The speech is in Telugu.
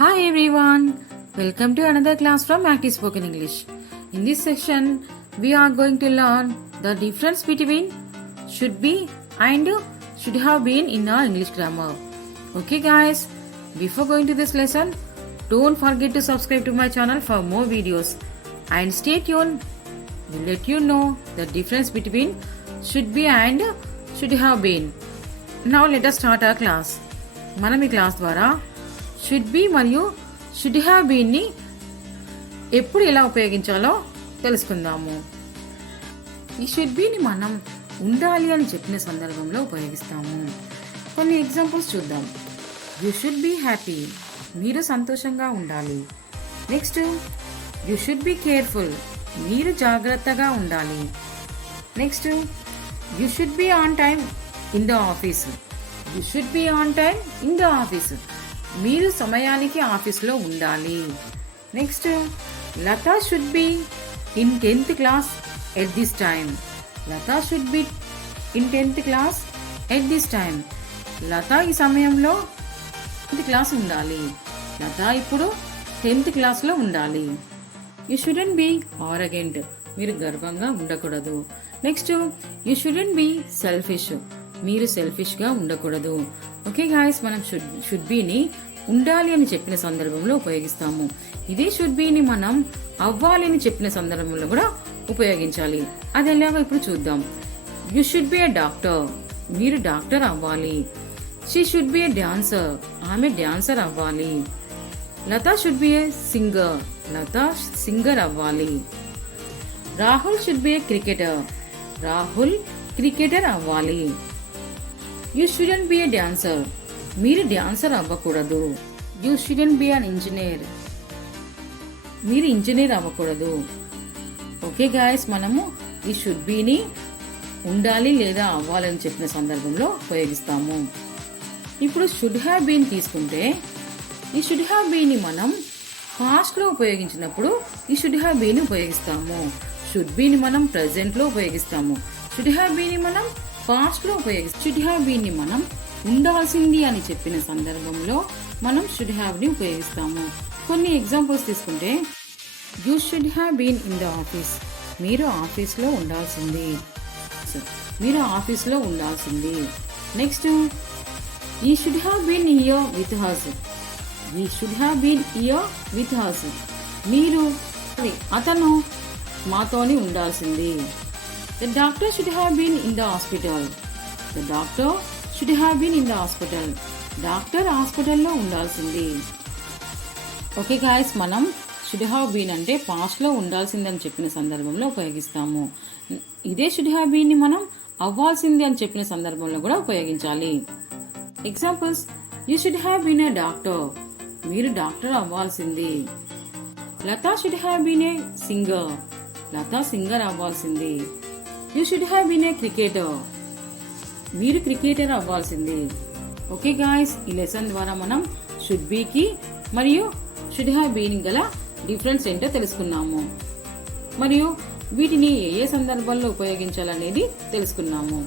Hi everyone, welcome to another class from Active Spoken English. In this section, we are going to learn the difference between should be and should have been in our English grammar. Okay guys, before going to this lesson, don't forget to subscribe to my channel for more videos and stay tuned. We'll let you know the difference between should be and should have been. Now let us start our class. మనం ఈ క్లాస్ ద్వారా షుడ్ బి మరియు షుడ్ హ్యావ్ బీన్ ని ఎప్పుడు ఎలా ఉపయోగించాలో తెలుసుకుందాము. ఈ షుడ్ బి ని మనం ఉండాలి అని చెప్పిన సందర్భంలో ఉపయోగిస్తాము. కొన్ని ఎగ్జాంపుల్స్ చూద్దాం. యు షుడ్ బి హ్యాపీ, మీరు సంతోషంగా ఉండాలి. Next, you should be careful, మీరు జాగ్రత్తగా ఉండాలి. Next, you should be on time in the office, you should be on time in the office, మీరు సమయానికి ఆఫీస్లో ఉండాలి. Next, Latha should be in 10th class at this time, Latha should be in 10th class at this time, Latha ఈ సమయంలో 10th క్లాస్ ఉండాలి, లతా ఇప్పుడు 10th క్లాస్లో ఉండాలి. యు షుడెంట్ బి ఆరగెంట్, మీరు గర్వంగా ఉండకూడదు. Next, you shouldn't be selfish, మీరు సెల్ఫిష్గా ఉండకూడదు. ఓకే గాయస్, మనం షుడ్ బీని ఉండాలి అని చెప్పిన సందర్భంలో ఉపయోగిస్తాము. ఇదే షుడ్ బీని మనం అవ్వాలి అని చెప్పిన సందర్భంలో కూడా ఉపయోగించాలి. అది ఎలాగో ఇప్పుడు చూద్దాం. You should be a doctor, మీరు డాక్టర్ అవ్వాలి. She should be a dancer, ఆమె డాన్సర్ అవ్వాలి. Lata should be a singer, Lata singer అవ్వాలి. Rahul should be a cricketer, Rahul cricketer అవ్వాలి. You shouldn't be a dancer, మీరు డాన్సర్ అవ్వకూడదు. You shouldn't be an engineer, మీరు ఇంజనీర్ అవ్వకూడదు. ఓకే గాయస్, మనము ఈ షుడ్ బీని ఉండాలి లేదా అవ్వాలని చెప్పిన సందర్భంలో ఉపయోగిస్తాము. ఇప్పుడు షుడ్ హ్యావ్ బీన్ తీసుకుంటే, ఈ షుడ్ హ్యావ్ బీని మనం పాస్ట్లో ఉపయోగించినప్పుడు ఈ షుడ్ హ్యావ్ బీని ఉపయోగిస్తాము. షుడ్ బీని మనం ప్రెజెంట్లో ఉపయోగిస్తాము. షుడ్ హ్యావ్ బీని మనం పాస్ట్ లో ఉపయోగిస్తాం. షుడ్ హ్యావ్ బీన్ ని మనం ఉండాల్సింది అని చెప్పిన సందర్భంలో మనం షుడ్ హ్యావ్ ని ఉపయోగిస్తాము. కొన్ని ఎగ్జాంపుల్స్ తీసుకుంటే, you should have been in the office, మీరు ఆఫీస్లో ఉండాల్సింది, మీరు ఆఫీస్లో ఉండాల్సింది. Next, he should have been here with us, he should have been here with us, మీరు అతను మాతోని ఉండాల్సింది. The doctor should have been in the hospital, the doctor should have been in the hospital, doctor హాస్పిటల్లో ఉండాల్సింది. ఓకే గాయస్, మనం షుడ్ హ్యావ్ బీన్ అంటే పాస్ట్లో ఉండాల్సింది అని చెప్పిన సందర్భంలో ఉపయోగిస్తాము. ఇదే షుడ్ హ్యావ్ బీన్ ని మనం అవ్వాల్సింది అని చెప్పిన సందర్భంలో కూడా ఉపయోగించాలి. Examples, you should have been a doctor, మీరు డాక్టర్ అవ్వాల్సింది. Lata should have been a singer, Lata singer అవ్వాల్సింది. You should have been a cricketer, మీరు క్రికెటర్ అవ్వాల్సింది. ఓకే గాయస్, ఈ లెసన్ ద్వారా మనం షుడ్ బీకి మరియు షుడ్ హ్యావ్ బీన్ గల డిఫరెన్స్ ఏంటో తెలుసుకున్నాము, మరియు వీటిని ఏ సందర్భాల్లో ఉపయోగించాలనేది తెలుసుకున్నాము.